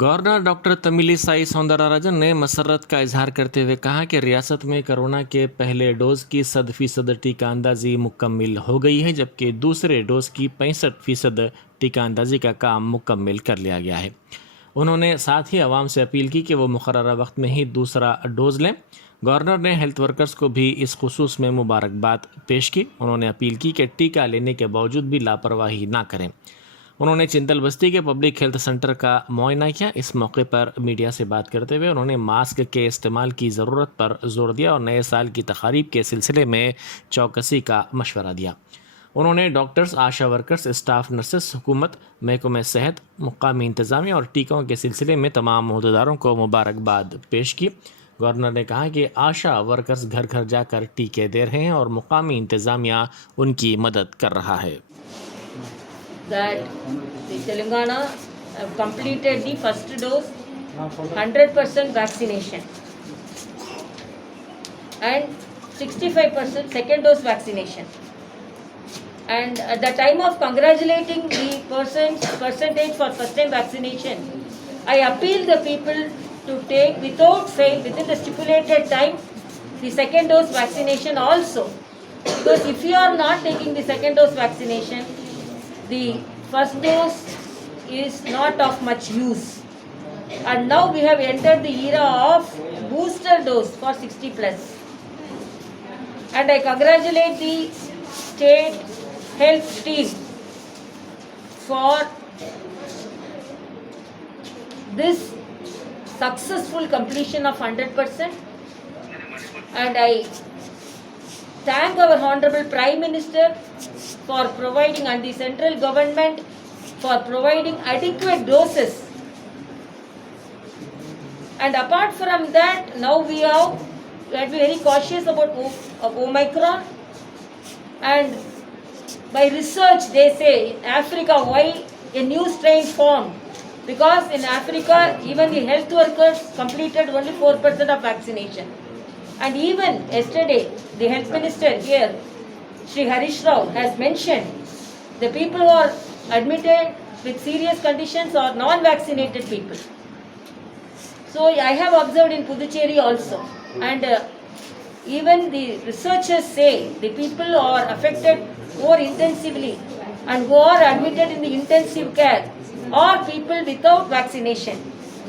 Governor doctor Tamilisai Soundararajan ने मसरत का इजहार करते हुए कहा कि रियासत में कोरोना के पहले डोज की 100% टीका अंदाजी मुकम्मिल हो गई है, जबकि दूसरे डोज की 65% टीका अंदाजी का काम मुकम्मिल कर लिया गया है। उन्होंने साथ ही आवाम से अपील की कि वो मुकर्ररा वक्त में ही दूसरा डोज लें। गवर्नर ने हेल्थ वर्कर्स को भी इस खुसूस में मुबारकबाद पेश की। उन्होंने अपील की कि टीका लेने के बावजूद भी लापरवाही ना करें। उन्होंने चिंतल बस्ती के पब्लिक हेल्थ सेंटर का मुआयना किया। इस मौके पर मीडिया से बात करते हुए उन्होंने मास्क के इस्तेमाल की ज़रूरत पर जोर दिया और नए साल की तकारीब के सिलसिले में चौकसी का मशवरा दिया। उन्होंने डॉक्टर्स, आशा वर्कर्स, स्टाफ नर्सेस, हुकूमत, महकमे सेहत, मुकामी इंतज़ामिया और टीकों के सिलसिले में तमाम अहदेदारों को मुबारकबाद पेश की। गवर्नर ने कहा कि आशा वर्कर्स घर घर जाकर टीके दे रहे हैं और मुकामी इंतज़ामिया उनकी मदद कर रहा है। That the Telangana have completed the first dose 100% vaccination and 65% second dose vaccination. And at the time of congratulating the percentage for first time vaccination, I appeal the people to take without fail within the stipulated time the second dose vaccination also. Because if you are not taking the second dose vaccination, the first dose is not of much use, and now we have entered the era of booster dose for 60 plus, and I congratulate the state health team for this successful completion of 100%, and I thank our Honorable Prime Minister for providing, and the central government for providing adequate doses. And apart from that, now we have to be very cautious about Omicron. And by research, they say in Africa, why a new strain formed? Because in Africa, even the health workers completed only 4% of vaccination. And even yesterday, the health minister here, Shri Harish Rao, has mentioned the people who are admitted with serious conditions are non-vaccinated people. So I have observed in Puducherry also, and even the researchers say the people who are affected more intensively and who are admitted in the intensive care are people without vaccination.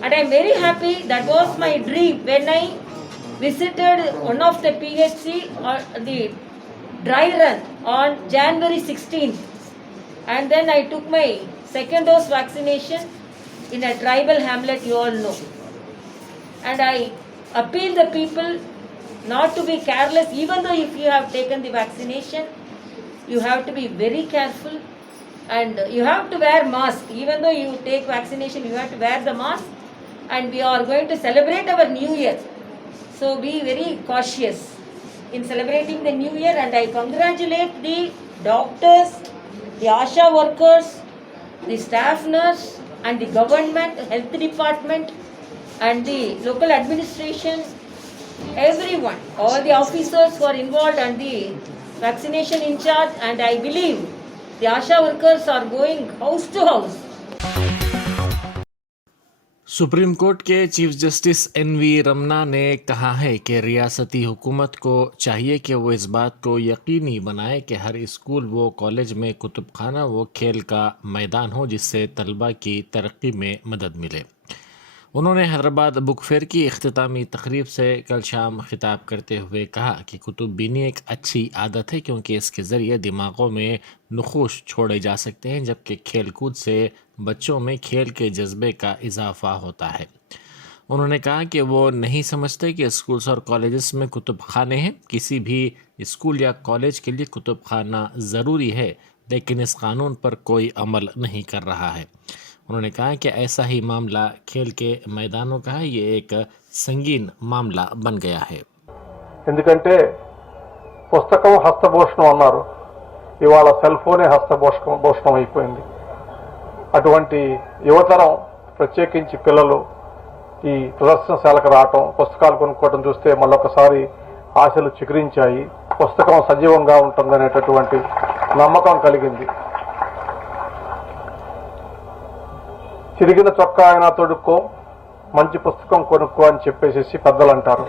And I am very happy. That was my dream when I visited one of the PHC or the dry run on January 16th, and then I took my second dose vaccination in a tribal hamlet, you all know. And I appeal the people not to be careless. Even though if you have taken the vaccination, you have to be very careful, and you have to wear mask. Even though you take vaccination, you have to wear the mask. And we are going to celebrate our New Year, so be very cautious in celebrating the New Year. And I congratulate the doctors, the ASHA workers, the staff nurse, and the government, health department, and the local administration, everyone, all the officers who are involved, and the vaccination in charge. And I believe the ASHA workers are going house to house. Supreme court के chief justice NV. Ramna ने कहा है कि रियासती हुकूमत को चाहिए कि वो इस बात को यकीनी बनाए कि हर स्कूल व कॉलेज में कुतुब खाना व खेल का मैदान हो, जिससे तलबा की तरक्की में मदद मिले। उन्होंने हैदराबाद बुक फेयर की इख्तितामी तकरीब से कल शाम खिताब करते हुए कहा कि कुतुब बीनी एक अच्छी आदत है, क्योंकि इसके ज़रिए दिमागों में नुखूश छोड़े जा सकते हैं, जबकि खेल कूद से बच्चों में खेल के जज्बे का इजाफ़ा होता है। उन्होंने कहा कि वो नहीं समझते कि स्कूल्स और कॉलेजेस में कुतुब खाने हैं। किसी भी स्कूल या कॉलेज के लिए कुतुब खाना ज़रूरी है, लेकिन इस कानून पर कोई अमल नहीं कर रहा है। उन्होंने कहा कि ऐसा ही मामला खेल के मैदानों का है। ये एक संगीन मामला बन गया है। ఎందుకంటే పుస్తకం హస్తభూషణం అన్నారు, ఇవాళ సెల్ ఫోనే హస్తభూషణం అయిపోయింది. అటువంటి యువతరం, ప్రత్యేకించి పిల్లలు ఈ ప్రదర్శనశాలకు రావటం, పుస్తకాలు కొనుక్కోవడం చూస్తే మళ్ళొకసారి ఆశలు చిగురించాయి. పుస్తకం సజీవంగా ఉంటుందనేటటువంటి నమ్మకం కలిగింది. చిరిగిన చొక్కా అయినా తొడుక్కో, మంచి పుస్తకం కొనుక్కో అని చెప్పేసి పెద్దలు అంటారు.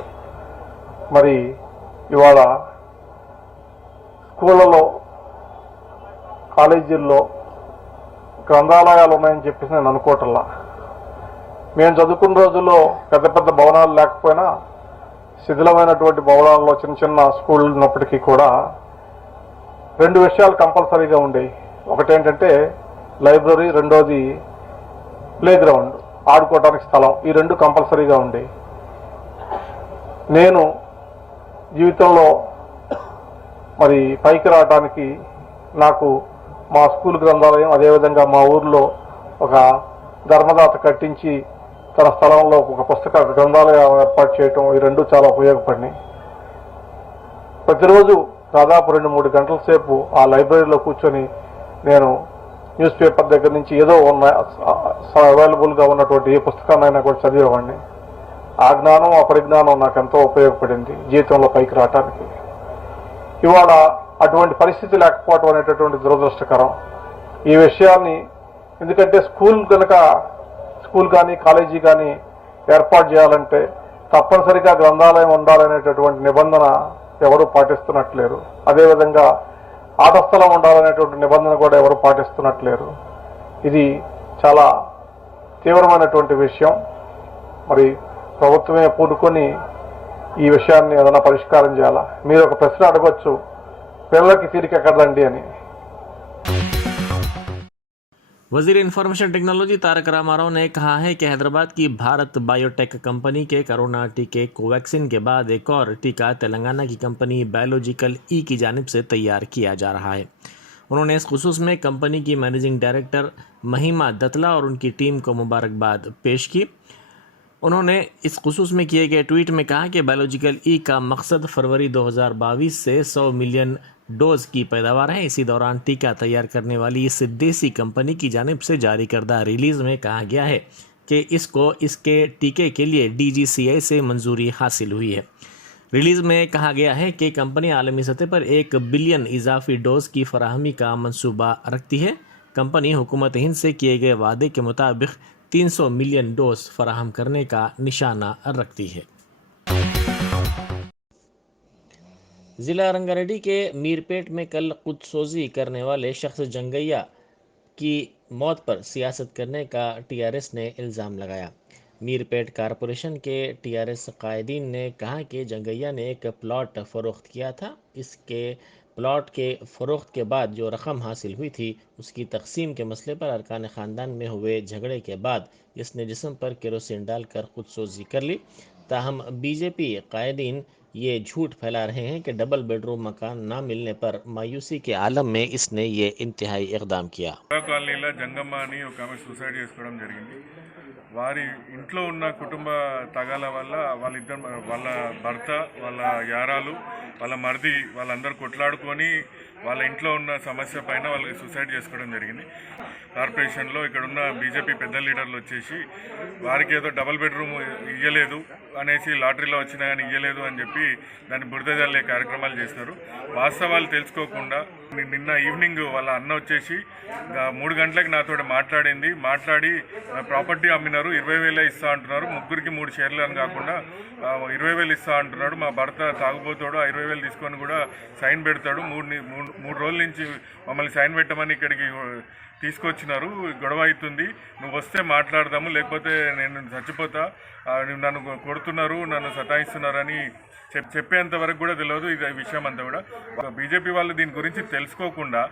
మరి ఇవాళ స్కూళ్ళలో, కాలేజీల్లో గ్రంథాలయాలు ఉన్నాయని చెప్పేసి నేను అనుకోవటంలా. మేము చదువుకున్న రోజుల్లో పెద్ద పెద్ద భవనాలు లేకపోయినా శిథిలమైనటువంటి భవనాల్లో చిన్న చిన్న స్కూళ్ళు ఉన్నప్పటికీ కూడా 2 విషయాలు కంపల్సరీగా ఉండేవి. ఒకటేంటంటే లైబ్రరీ, రెండోది ప్లే గ్రౌండ్, ఆడుకోవడానికి స్థలం. ఈ 2 కంపల్సరీగా ఉండేవి. నేను జీవితంలో మరి పైకి రావడానికి నాకు మా స్కూల్ గ్రంథాలయం, అదేవిధంగా మా ఊర్లో ఒక ధర్మదాత కట్టించి తన స్థలంలో ఒక పుస్తక గ్రంథాలయం ఏర్పాటు చేయటం, ఈ 2 చాలా ఉపయోగపడినాయి. ప్రతిరోజు దాదాపు 2-3 గంటల సేపు ఆ లైబ్రరీలో కూర్చొని నేను న్యూస్ పేపర్ దగ్గర నుంచి ఏదో అవైలబుల్గా ఉన్నటువంటి ఏ పుస్తకాన్నైనా కూడా చదివేవాడిని. ఆ జ్ఞానం, ఆ పరిజ్ఞానం నాకు ఎంతో ఉపయోగపడింది జీవితంలో పైకి రావటానికి. ఇవాళ అటువంటి పరిస్థితి లేకపోవడం అనేటటువంటి దురదృష్టకరం. ఈ విషయాన్ని ఎందుకంటే స్కూల్ కానీ కాలేజీ కానీ ఏర్పాటు చేయాలంటే తప్పనిసరిగా గ్రంథాలయం ఉండాలనేటటువంటి నిబంధన ఎవరు పాటిస్తున్నట్లేరు. అదేవిధంగా ఆట స్థలం ఉండాలనేటువంటి నిబంధన కూడా ఎవరు పాటిస్తున్నట్లేరు. ఇది చాలా తీవ్రమైనటువంటి విషయం. మరి ప్రభుత్వమే పూనుకొని ఈ విషయాన్ని ఏదైనా పరిష్కారం చేయాలా. మీరు ఒక ప్రశ్న అడగొచ్చు, పిల్లలకి తీరిక ఎక్కడండి అని. वजीर इंफॉर्मेशन टेक्नोलॉजी तारक रामाराव ने कहा है कि हैदराबाद की भारत बायोटेक कंपनी के कोरोना टीके कोवैक्सिन के बाद एक और टीका तेलंगाना की कंपनी बायोलॉजिकल ई की जानिब से तैयार किया जा रहा है। उन्होंने इस खुसूस में कंपनी की मैनेजिंग डायरेक्टर महिमा दत्ला और उनकी टीम को मुबारकबाद पेश की। उन्होंने इस खुसूस में किए गए ट्वीट में कहा कि बायोलॉजिकल ई का मकसद फरवरी 2022 से 100 मिलियन डोज की पैदावार है। इसी दौरान टीका तैयार करने वाली इस देसी कंपनी की जानिब से जारी करदा रिलीज़ में कहा गया है कि इसको इसके टीके के लिए DGCI से मंजूरी हासिल हुई है। रिलीज़ में कहा गया है कि कंपनी आलमी सतह पर 1 बिलियन इजाफी डोज की फराहमी का मंसूबा रखती है। कंपनी हुकूमत हिंद से किए गए वादे के मुताबिक 300 मिलियन डोज फराहम करने का निशाना रखती है। ज़िला रंगारेड्डी के मीरपेट में कल खुदसोजी करने वाले शख्स जंगैया की मौत पर सियासत करने का TRS ने इल्ज़ाम लगाया। मीरपेट कारपोरेशन के TRS कायदीन ने कहा कि जंगैया ने एक प्लॉट फ़रोख्त किया था। इसके प्लॉट के फ़रोख्त के बाद जो रकम हासिल हुई थी उसकी तकसीम के मसले पर अरकान ख़ानदान में हुए झगड़े के बाद इसने जिस्म पर केरोसिन डालकर खुदसोजी कर ली। ताहम BJP कायदीन ये झूठ फैला रहे हैं कि डबल बेडरूम मकान ना मिलने पर मायूसी के आलम में इसने ये इंतहाई इक़दाम किया। కాలనీలో జంగమ్మ అని ఒక ఆమె సూసైడ్ చేసుకోవడం జరిగింది. వారి ఇంట్లో ఉన్న కుటుంబ తగాల వల్ల వాళ్ళ భర్త, వాళ్ళ యారాలు, వాళ్ళ మరిది వాళ్ళందరూ కొట్లాడుకొని వాళ్ళ ఇంట్లో ఉన్న సమస్య పైన వాళ్ళకి సూసైడ్ చేసుకోవడం జరిగింది. కార్పొరేషన్లో ఇక్కడ ఉన్న BJP పెద్ద లీడర్లు వచ్చేసి వారికి ఏదో డబుల్ బెడ్రూమ్ ఇవ్వలేదు అనేసి, లాటరీలో వచ్చినా కానీ ఇవ్వలేదు అని చెప్పి దాన్ని బురద జల్లే కార్యక్రమాలు చేస్తున్నారు. వాస్తవాలు తెలుసుకోకుండా నిన్న ఈవినింగ్ వాళ్ళ అన్న వచ్చేసి 3 గంటలకు నాతో మాట్లాడి ప్రాపర్టీ అమ్మినారు, 20,000 ఇస్తా అంటున్నారు, ముగ్గురికి 3 షేర్లు అని కాకుండా 20,000 ఇస్తా అంటున్నాడు. మా భర్త తాగుపోతాడు, 20,000 తీసుకొని కూడా సైన్ పెడతాడు. 3 రోజుల నుంచి మమ్మల్ని సైన్ పెట్టమని ఇక్కడికి తీసుకొచ్చినారు, గొడవ అవుతుంది, నువ్వు వస్తే మాట్లాడదాము, లేకపోతే నేను చచ్చిపోతా, నన్ను కొడుతున్నారు, నన్ను సతాయిస్తున్నారని చెప్పేంత వరకు కూడా తెలియదు ఇది విషయం అంతా కూడా. BJP వాళ్ళు దీని గురించి తెలుసుకోకుండా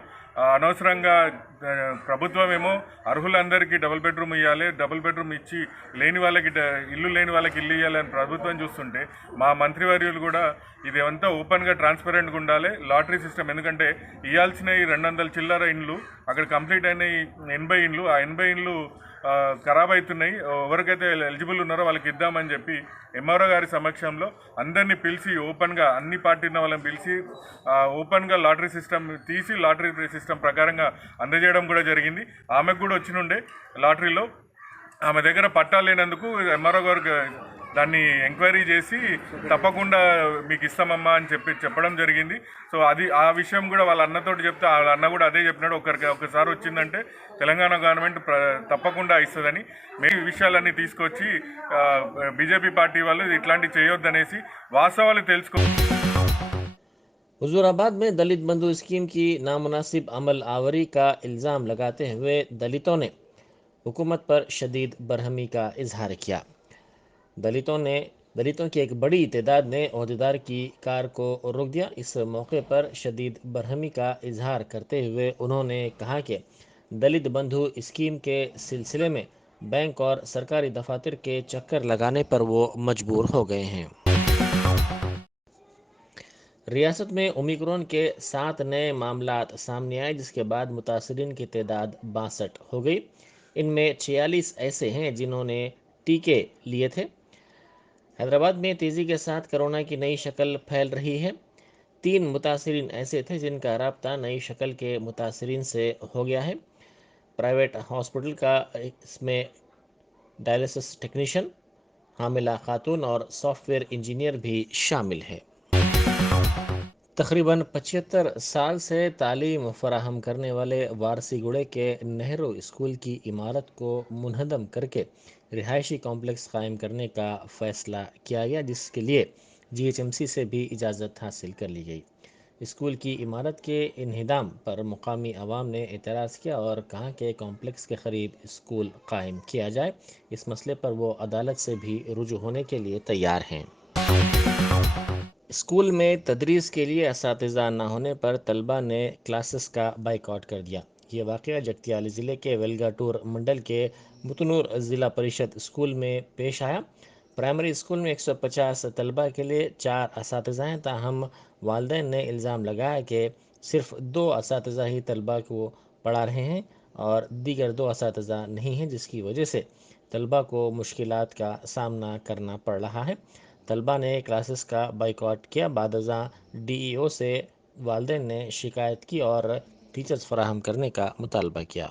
అనవసరంగా ప్రభుత్వం ఏమో అర్హులందరికీ డబుల్ బెడ్రూమ్ ఇవ్వాలి, డబుల్ బెడ్రూమ్ ఇచ్చి లేని వాళ్ళకి ఇల్లు ఇవ్వాలి అని ప్రభుత్వం చూస్తుంటే మా మంత్రివర్యులు కూడా ఇదేమంతా ఓపెన్గా ట్రాన్స్పరెంట్గా ఉండాలి. లాటరీ సిస్టమ్, ఎందుకంటే ఇవ్వాల్సిన 200 చిల్లర ఇండ్లు అక్కడ కంప్లీట్ అయిన 80 ఇండ్లు, ఆ 80 ఇండ్లు ఖరాబ్ అవుతున్నాయి, ఎవరికైతే ఎలిజిబుల్ ఉన్నారో వాళ్ళకి ఇద్దామని చెప్పి MRO గారి సమక్షంలో అందరినీ పిలిచి ఓపెన్గా అన్ని పార్టీల వాళ్ళని పిలిచి ఓపెన్గా లాటరీ సిస్టమ్ తీసి లాటరీ సిస్టమ్ ప్రకారంగా అందజేయడం కూడా జరిగింది. ఆమెకు కూడా వచ్చినుండే లాటరీలో, ఆమె దగ్గర పట్టాలు లేనందుకు MRO గారు దాన్ని ఎంక్వైరీ చేసి తప్పకుండా మీకు ఇస్తామమ్మా అని చెప్పడం జరిగింది. సో అది ఆ విషయం కూడా వాళ్ళ అన్నతోటి చెప్తే వాళ్ళ అన్న కూడా అదే చెప్పినాడు, ఒకసారి వచ్చిందంటే తెలంగాణ గవర్నమెంట్ తప్పకుండా ఇస్తుందని. మేము ఈ విషయాలన్నీ తీసుకొచ్చి బీజేపీ పార్టీ వాళ్ళు ఇట్లాంటివి చేయొద్దనేసి వాస్తవాలు తెలుసుకో. हुजूराबाद में दलित बंधु स्कीम की नामुनासिब अमल आवरी का इल्ज़ाम लगाते हुए दलितों ने हुकूमत पर शदीद बरहमी का इजहार किया। दलितों की एक बड़ी तादाद ने ओहदेदार की कार को रोक दिया। इस मौके पर शदीद बरहमी का इजहार करते हुए उन्होंने कहा कि दलित बंधु स्कीम के सिलसिले में बैंक और सरकारी दफातर के चक्कर लगाने पर वो मजबूर हो गए हैं। रियासत में ओमिक्रॉन के 7 नए मामलात सामने आए, जिसके बाद मुतासरीन की तादाद 62 हो गई। इनमें 46 ऐसे हैं जिन्होंने टीके लिए थे। हैदराबाद में तेज़ी के साथ कोरोना की नई शक्ल फैल रही है। 3 मुतासरीन ऐसे थे जिनका राब्ता नई शक्ल के मुतासरीन से हो गया है। प्राइवेट हॉस्पिटल का इसमें डायलिसिस टेक्नीशियन, हामिला खातून और सॉफ्टवेयर इंजीनियर भी शामिल है। तकरीबन 75 साल से तालीम फराहम करने वाले वारसीगुड़े के नेहरू स्कूल की इमारत को मुनहदम करके रिहायशी कॉम्प्लेक्स कायम करने का फ़ैसला किया गया, जिसके लिए जीएचएमसी से भी इजाज़त हासिल कर ली गई। स्कूल की इमारत के इन्हिदाम पर मुकामी अवाम ने एतराज़ किया और कहा कि कॉम्प्लेक्स के करीब स्कूल कायम किया जाए। इस मसले पर वो अदालत से भी रुजू होने के लिए तैयार हैं। स्कूल में तदरीस के लिए असातिज़ा न होने पर तलबा ने क्लासेस का बाइकआउट कर दिया। ये वाक़या जगतियाली ज़िले के वेलगाटूर मंडल के मुतनूर ज़िला परिषद स्कूल में पेश आया। प्राइमरी स्कूल में 150 तलबा के लिए 4 असातिज़ा हैं, ताहम वालिदैन ने इल्ज़ाम लगाया कि सिर्फ 2 असातिज़ा ही तलबा को पढ़ा रहे हैं और दीगर 2 असातिज़ा नहीं हैं, जिसकी वजह से तलबा को मुश्किलात का सामना करना पड़ रहा है। तलबा ने क्लासेस का बाइकआउट किया। बादजा डीईओ से वालिदैन ने शिकायत की और टीचर्स फराहम करने का मुतालबा किया।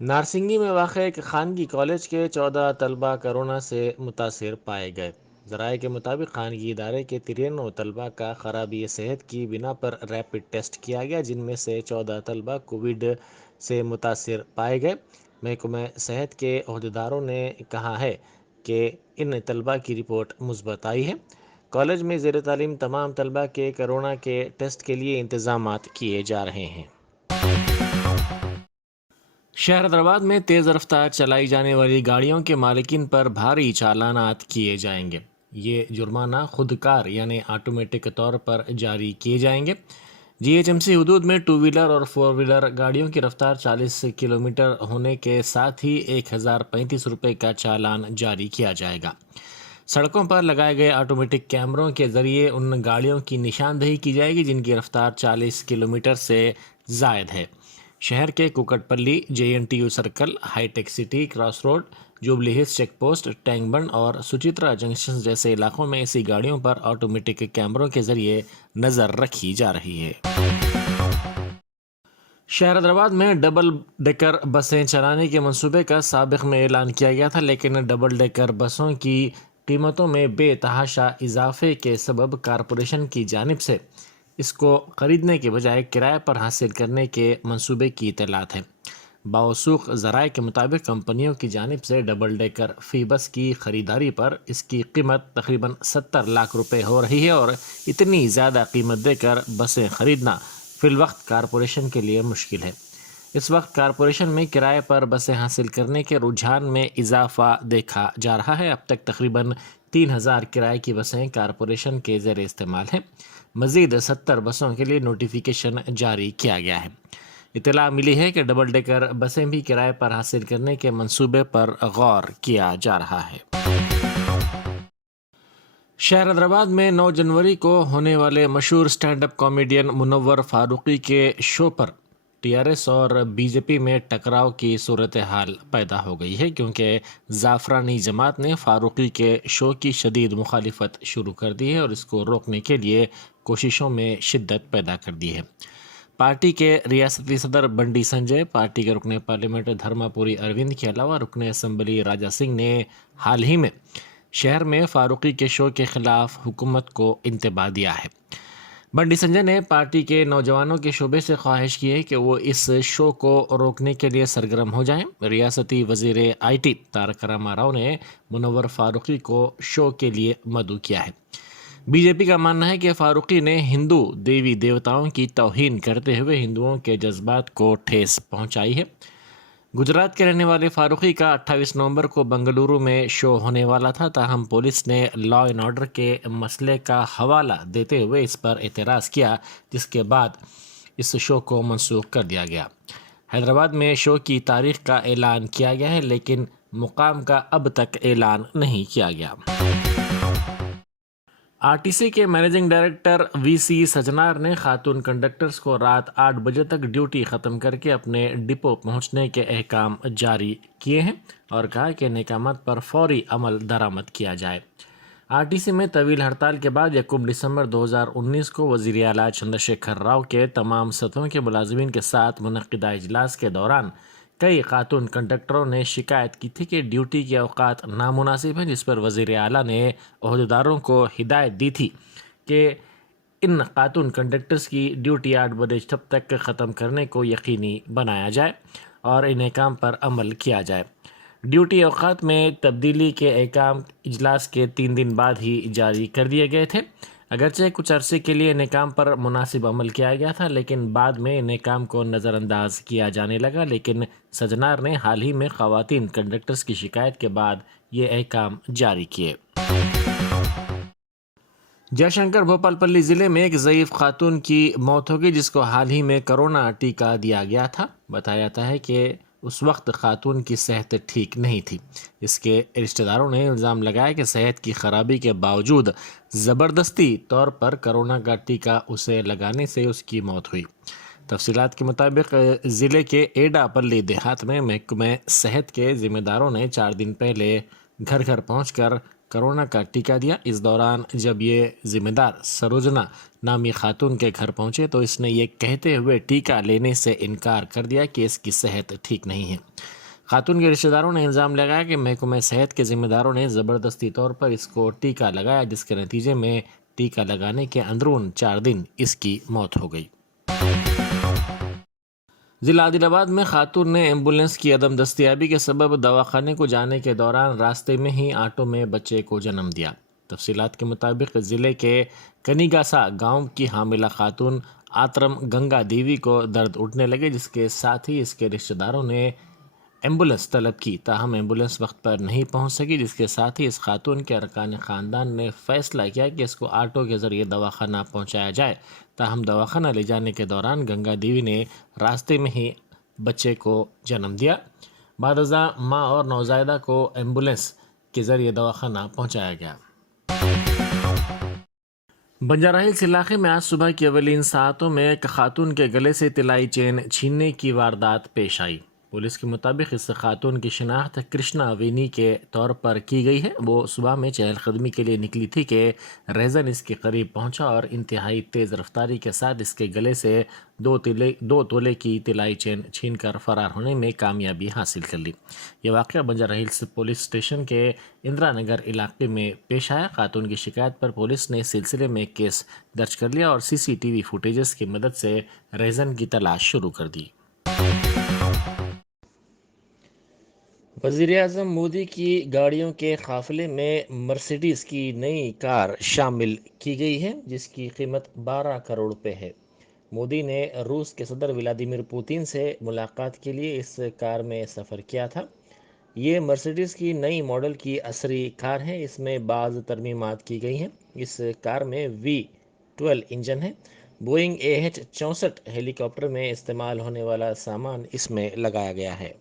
नारसिंगी में वाक़ एक खानगी कॉलेज के 14 तलबा कोरोना से मुतासिर पाए गए। ज़राए के मुताबिक खानगी इदारे के 93 तलबा का ख़राबी सेहत की बिना पर रैपिड टेस्ट किया गया, जिनमें से 14 तलबा कोविड से मुतासिर पाए गए। महकमा सेहत के अहदेदारों ने कहा है कि इन तलबा की रिपोर्ट मुस्बत आई है। कॉलेज में ज़ेर तालीम तमाम तलबा के कोरोना के टेस्ट के लिए इंतज़ामात किए जा रहे हैं। शहर हैदराबाद में तेज़ रफ्तार चलाई जाने वाली गाड़ियों के मालिकिन पर भारी चालानात किए जाएंगे। ये जुर्माना खुदकार यानी ऑटोमेटिक तौर पर जारी किए जाएंगे। जीएचएमसी हदूद में 2 व्हीलर और 4 व्हीलर गाड़ियों की रफ्तार 40 किलोमीटर होने के साथ ही 1035 रुपये का चालान जारी किया जाएगा। सड़कों पर लगाए गए ऑटोमेटिक कैमरों के ज़रिए उन गाड़ियों की निशानदेही की जाएगी जिनकी रफ्तार 40 किलोमीटर से ज़ायद है। शहर के Kukatpally, JNTU circle, hitech city, cross road, Jubilee Hills check post, tank bund और सुचित्रा जंक्शन जैसे इलाकों में ऐसी गाड़ियों पर ऑटोमेटिक कैमरों के जरिए नज़र रखी जा रही है। शहर हैदराबाद में डबल डेकर बसें चलाने के मंसूबे का साबिक़ में ऐलान किया गया था, लेकिन डबल डेकर बसों की कीमतों में बेतहाशा इजाफे के सबब कारपोरेशन की जानिब से इसको ख़रीदने के बजाय किराए पर हासिल करने के मंसूबे की इत्तलात है। बावसूख ज़राए के मुताबिक कंपनियों की जानिब से डबल डेकर फ़ी बस की ख़रीदारी पर इसकी कीमत तकरीबन 70 लाख रुपए हो रही है और इतनी ज़्यादा कीमत देकर बसें ख़रीदना फ़िलवक्त कारपोरेशन के लिए मुश्किल है। इस वक्त कारपोरेशन में किराए पर बसें हासिल करने के रुझान में इजाफ़ा देखा जा रहा है। अब तक तकरीबन 3000 किराए की बसें कारपोरेशन के ज़ेर इस्तेमाल हैं। मज़ीद 70 बसों के लिए नोटिफिकेशन जारी किया गया है। इत्तला मिली है कि डबल डेकर बसें भी किराए पर हासिल करने के मंसूबे पर गौर किया जा रहा है। शहर हैदराबाद में 9 जनवरी को होने वाले मशहूर stand up comedian Munawar Faruqui के शो पर टीआरएस और बीजेपी में टकराव की सूरत हाल पैदा हो गई है, क्योंकि ज़ाफ़रानी जमात ने फारूकी के शो की शदीद मुखालिफत शुरू कर दी है और इसको रोकने के लिए कोशिशों में शिद्दत पैदा कर दी है। पार्टी के रियासती सदर बंडी संजय, पार्टी के रुकने पार्लियामेंट धर्मापुरी अरविंद के अलावा रुकने असम्बली राजा सिंह ने हाल ही में शहर में फारूकी के शो के खिलाफ हुकूमत को इंतबाह दिया है। बंडी संजय ने पार्टी के नौजवानों के शोबे से ख्वाहिश की है कि वो इस शो को रोकने के लिए सरगर्म हो जाएं। रियासती वजीर IT तारक रामा राव ने मुनव्वर फारूकी को शो के लिए मदऊ किया है। बीजेपी का मानना है कि फारूकी ने हिंदू देवी देवताओं की तौहीन करते हुए हिंदुओं के जज्बात को ठेस पहुंचाई है। गुजरात के रहने वाले फारूकी का 28 नवंबर को बेंगलुरु में शो होने वाला था, ताहम पुलिस ने लॉ एंड ऑर्डर के मसले का हवाला देते हुए इस पर एतराज़ किया, जिसके बाद इस शो को मनसूख कर दिया गया। हैदराबाद में शो की तारीख का ऐलान किया गया है, लेकिन मुकाम का अब तक ऐलान नहीं किया गया। RTC के मैनेजिंग डायरेक्टर VC सजनार ने खातून कंडक्टर्स को रात 8 बजे तक ड्यूटी ख़त्म करके अपने डिपो पहुंचने के अहकाम जारी किए हैं और कहा कि इन अहकामात पर फौरी अमल दरामद किया जाए। RTC में तवील हड़ताल के बाद 1 दिसंबर 2019 को वज़ीर आला चंद्रशेखर राव के तमाम सतहों के मुलाजिमीन के साथ मुनक़िदा इजलास के दौरान कई खातून कंडक्टरों ने शिकायत की थी कि ड्यूटी के औकात नामुनासिब हैं, जिस पर वज़ीर आला ने अहदेदारों को हिदायत दी थी कि इन खातून कंडक्टर्स की ड्यूटी 8 बजे तक ख़त्म करने को यकीनी बनाया जाए और इन अहकाम पर अमल किया जाए। ड्यूटी औकात में तब्दीली के अहकाम इजलास के 3 दिन बाद ही जारी कर दिए गए थे। अगरचे कुछ अरसे के लिए इनेकाम पर मुनासिब अमल किया गया था, लेकिन बाद में इनेकाम को नज़रअंदाज किया जाने लगा। लेकिन सजनार ने हाल ही में ख़वातीन कंडक्टर्स की शिकायत के बाद ये अहकाम जारी किए। जयशंकर भोपालपल्ली ज़िले में एक ज़ईफ़ खातून की मौत हो गई, जिसको हाल ही में कोरोना टीका दिया गया था। बताया जाता है कि उस वक्त खातून की सेहत ठीक नहीं थी। इसके रिश्तेदारों ने इल्ज़ाम लगाया कि सेहत की ख़राबी के बावजूद ज़बरदस्ती तौर पर कोरोना का टीका उसे लगाने से उसकी मौत हुई। तफसीलात के मुताबिक ज़िले के एडापल्ली देहात में महकमे सेहत के ज़िम्मेदारों ने 4 दिन पहले घर घर पहुंचकर कोरोना का टीका दिया। इस दौरान जब ये ज़िम्मेदार सरोजना नामी खातून के घर पहुंचे तो इसने ये कहते हुए टीका लेने से इनकार कर दिया कि इसकी सेहत ठीक नहीं है। खातून के रिश्तेदारों ने इल्ज़ाम लगाया कि महकमे सेहत के ज़िम्मेदारों ने ज़बरदस्ती तौर पर इसको टीका लगाया, जिसके नतीजे में टीका लगाने के अंदरून 4 दिन इसकी मौत हो गई। ज़िला आदिलाबाद में खातून ने एम्बुलेंस की अदम दस्तियाबी के सबब दवाखाने को जाने के दौरान रास्ते में ही ऑटो में बच्चे को जन्म दिया। तफसीलात के मुताबिक ज़िले के कनीगासा गांव की हामिला खातून आतरम गंगा देवी को दर्द उठने लगे, जिसके साथ ही इसके रिश्तेदारों ने एम्बुलेंस तलब की, ताहम एम्बुलेंस वक्त पर नहीं पहुंच सकी, जिसके साथ ही इस खातून के अरकान ख़ानदान ने फ़ैसला किया कि इसको ऑटो के ज़रिए दवाखाना पहुंचाया जाए। ताहम दवाखाना ले जाने के दौरान गंगा देवी ने रास्ते में ही बच्चे को जन्म दिया। बादज़ा माँ और नौज़ायदा को एम्बुलेंस के ज़रिए दवाखाना पहुंचाया गया। बंजारा हिल्स इलाके में आज सुबह की अवलीन सातों में एक खातून के गले से तिलाई चेन छीनने की वारदात पेश आई। पुलिस के मुताबिक इस खातून की शिनाख्त कृष्णा वेनी के तौर पर की गई है। वो सुबह में चहलकदमी के लिए निकली थी कि रेजन इसके करीब पहुंचा और इंतहाई तेज़ रफ्तारी के साथ इसके गले से 2 तोले की तिलाई चेन छीनकर फरार होने में कामयाबी हासिल कर ली। ये वाक़या बंजारा हिल्स पुलिस स्टेशन के इंदिरा नगर इलाके में पेश आया। खातून की शिकायत पर पुलिस ने सिलसिले में केस दर्ज कर लिया और CCTV फुटेजेस की मदद से रेजन की तलाश शुरू कर दी। वज़ीर-ए-आज़म मोदी की गाड़ियों के काफ़िले में मर्सिडीज़ की नई कार शामिल की गई है, जिसकी कीमत 12 करोड़ रुपए है। मोदी ने रूस के सदर व्लादिमीर पुतिन से मुलाकात के लिए इस कार में सफ़र किया था। ये मर्सिडीज़ की नई मॉडल की असरी कार है। इसमें बाज़ तरमीमात की गई हैं। इस कार में V12 इंजन है। बोइंग AH-64 हेलीकॉप्टर में इस्तेमाल होने वाला सामान इसमें लगाया गया है।